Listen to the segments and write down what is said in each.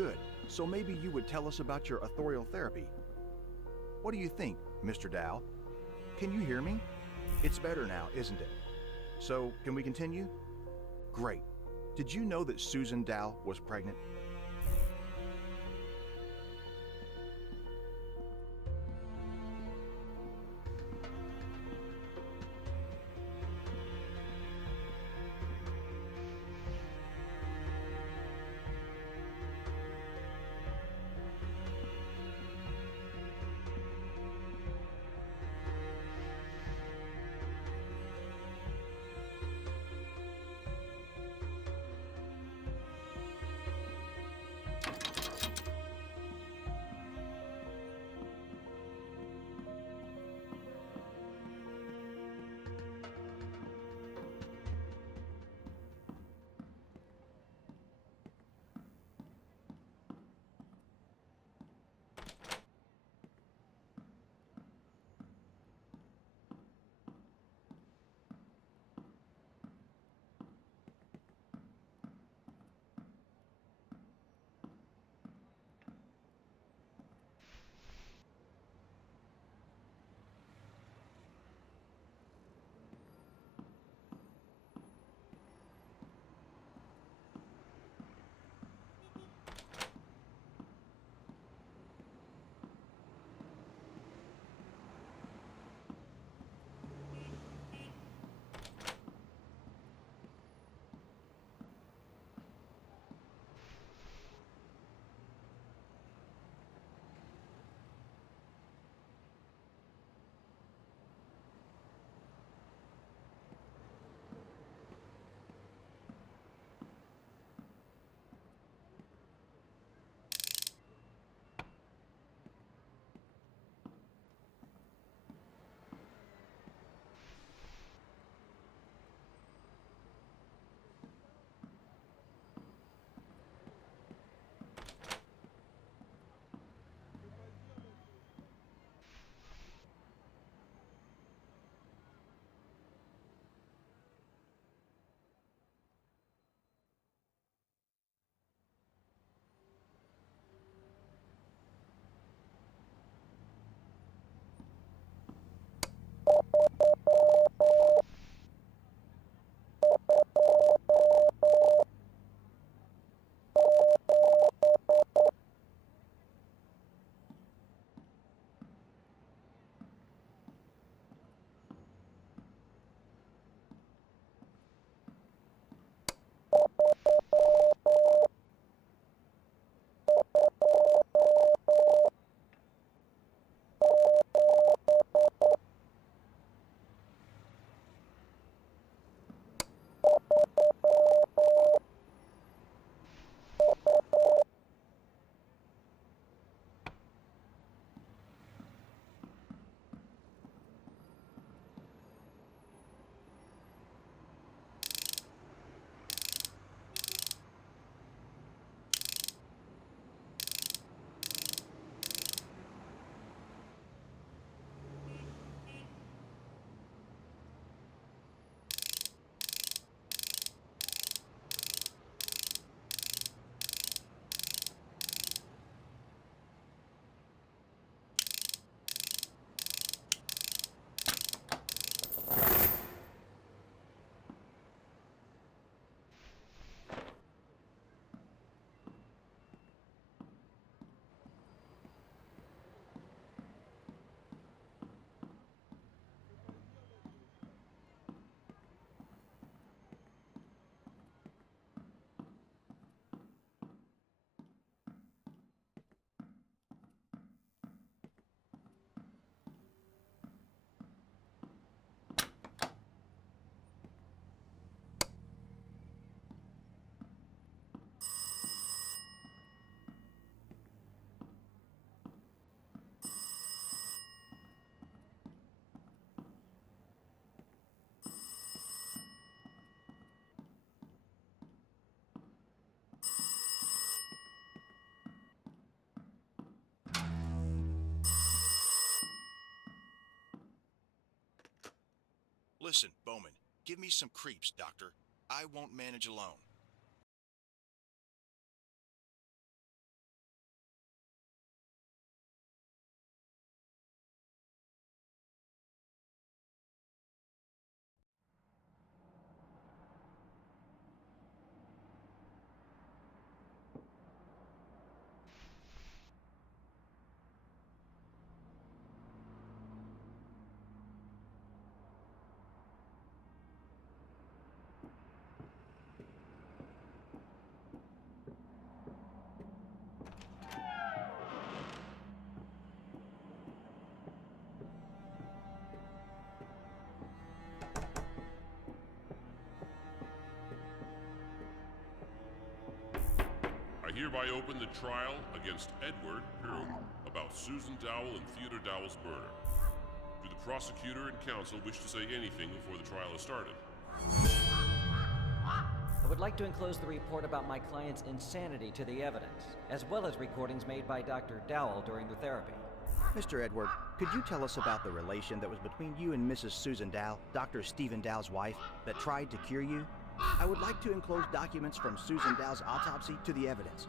Good. So maybe you would tell us about your authorial therapy. What do you think, Mr. Dow? Can you hear me? It's better now, isn't it? So, can we continue? Great. Did you know that Susan Dow was pregnant? Listen, Bowman, give me some creeps, Doctor. I won't manage alone. I hereby open the trial against Edward Hume about Susan Dowell and Theodore Dowell's murder. Do the prosecutor and counsel wish to say anything before the trial is started? I would like to enclose the report about my client's insanity to the evidence, as well as recordings made by Dr. Dowell during the therapy. Mr. Edward, could you tell us about the relation that was between you and Mrs. Susan Dowell, Dr. Stephen Dowell's wife, that tried to cure you? I would like to enclose documents from Susan Dowell's autopsy to the evidence.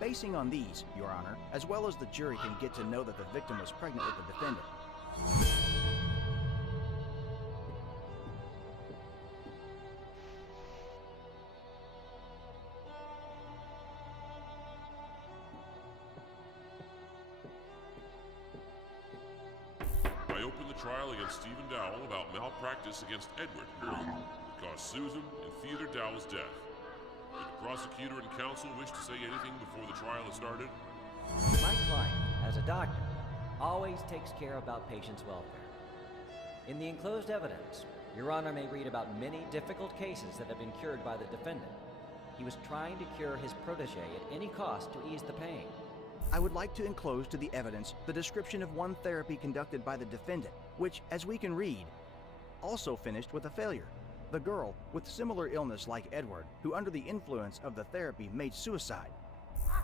Basing on these, Your Honor, as well as the jury can get to know that the victim was pregnant with the defendant. I open the trial against Stephen Dowell about malpractice against Edward Hume that caused Susan and Theodore Dowell's death. Do the prosecutor and counsel wish to say anything before the trial is started? My client, as a doctor, always takes care about patients' welfare. In the enclosed evidence, Your Honor may read about many difficult cases that have been cured by the defendant. He was trying to cure his protege at any cost to ease the pain. I would like to enclose to the evidence the description of one therapy conducted by the defendant, which, as we can read, also finished with a failure. The girl, with similar illness like Edward, who under the influence of the therapy made suicide.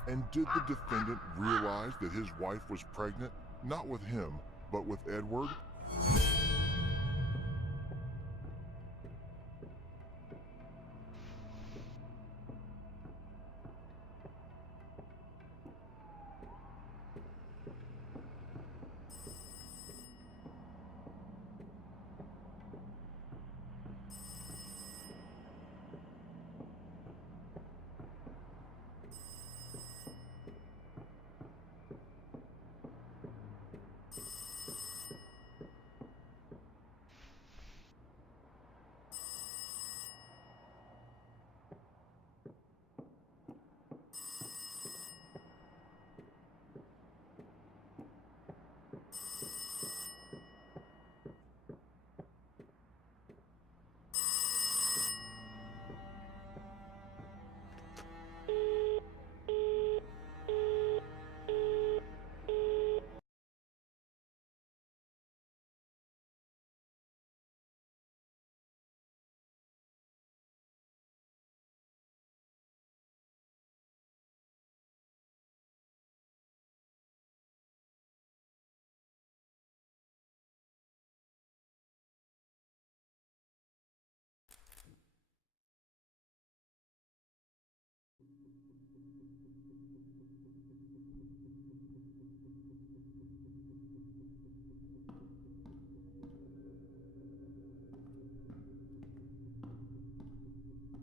And did the defendant realize that his wife was pregnant, not with him, but with Edward?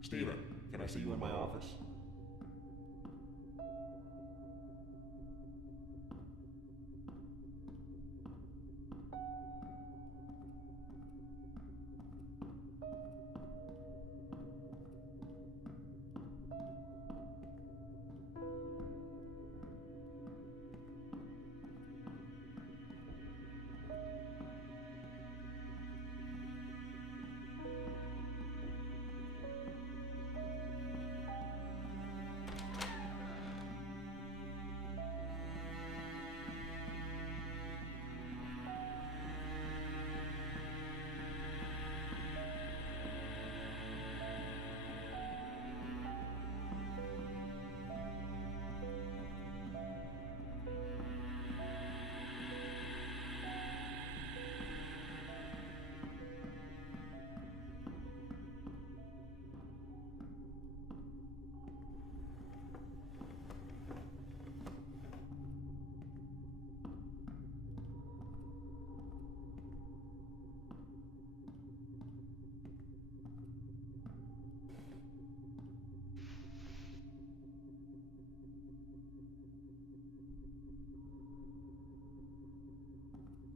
Steven, can I see you in my office?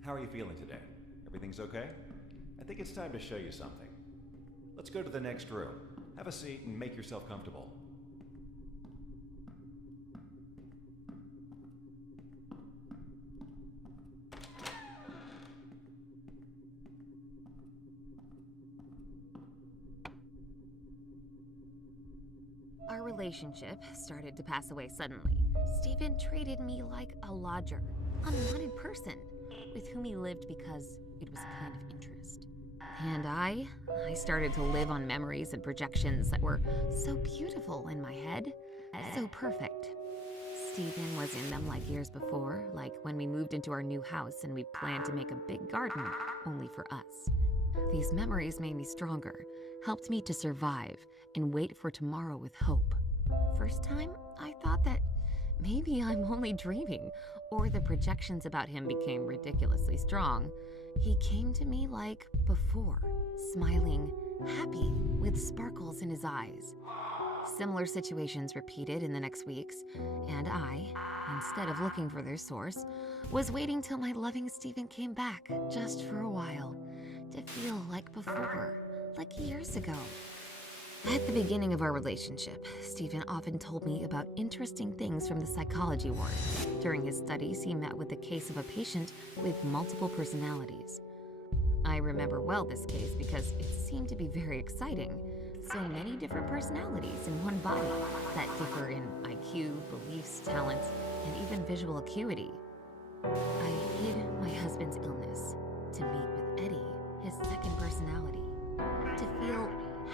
How are you feeling today? Everything's okay? I think it's time to show you something. Let's go to the next room. Have a seat and make yourself comfortable. Our relationship started to pass away suddenly. Stephen treated me like a lodger, unwanted person, with whom he lived because it was a kind of interest. And I started to live on memories and projections that were so beautiful in my head, so perfect. Stephen was in them like years before, like when we moved into our new house and we planned to make a big garden, only for us. These memories made me stronger, helped me to survive, and wait for tomorrow with hope. First time, I thought that maybe I'm only dreaming, or the projections about him became ridiculously strong. He came to me like before, smiling, happy, with sparkles in his eyes. Similar situations repeated in the next weeks, and I, instead of looking for their source, was waiting till my loving Stephen came back, just for a while, to feel like before, like years ago. At the beginning of our relationship, Stephen often told me about interesting things from the psychology ward. During his studies, he met with the case of a patient with multiple personalities. I remember well this case because it seemed to be very exciting. So many different personalities in one body that differ in IQ, beliefs, talents, and even visual acuity. I hid my husband's illness to meet with Eddie, his second personality, to feel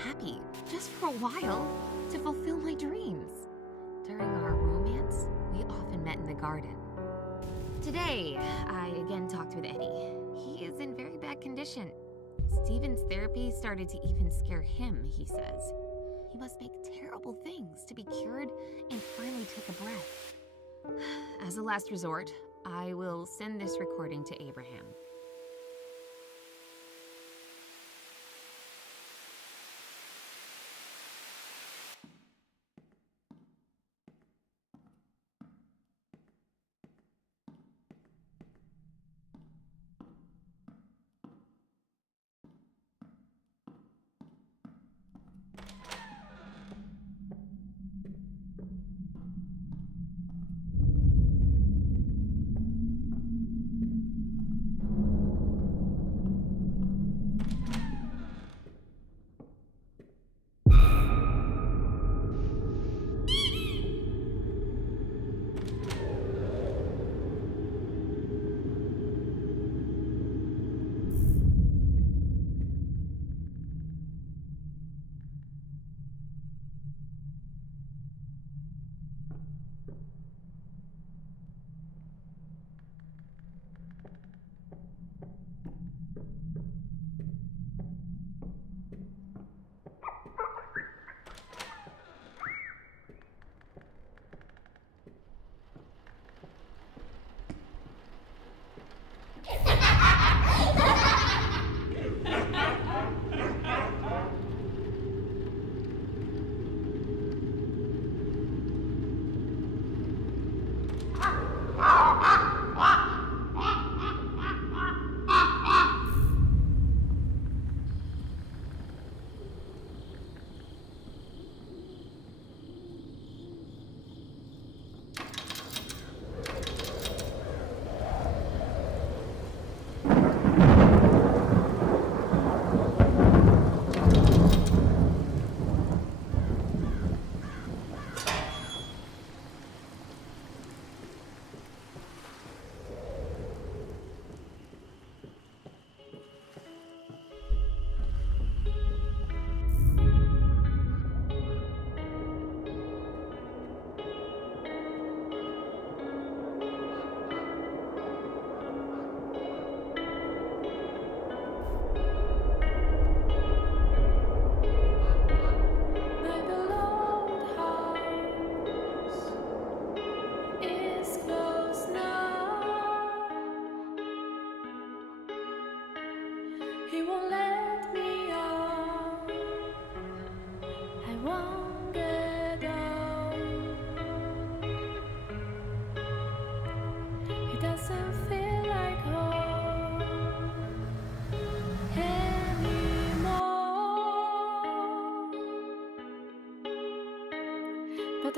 happy just for a while, to fulfill my dreams. During our romance, we often met in the garden. Today, I again talked with Eddie. He is in very bad condition. Stephen's therapy started to even scare him, he says. He must make terrible things to be cured and finally take a breath. As a last resort, I will send this recording to Abraham.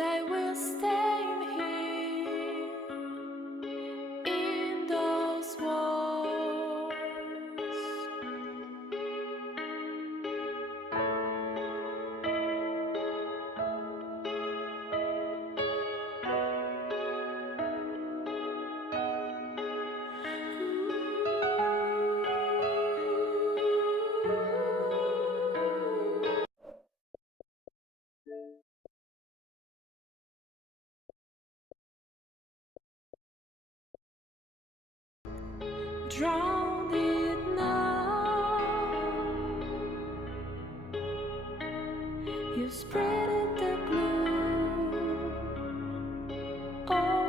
I will stay here in those walls. Drowned it now. You spread the blue. Oh.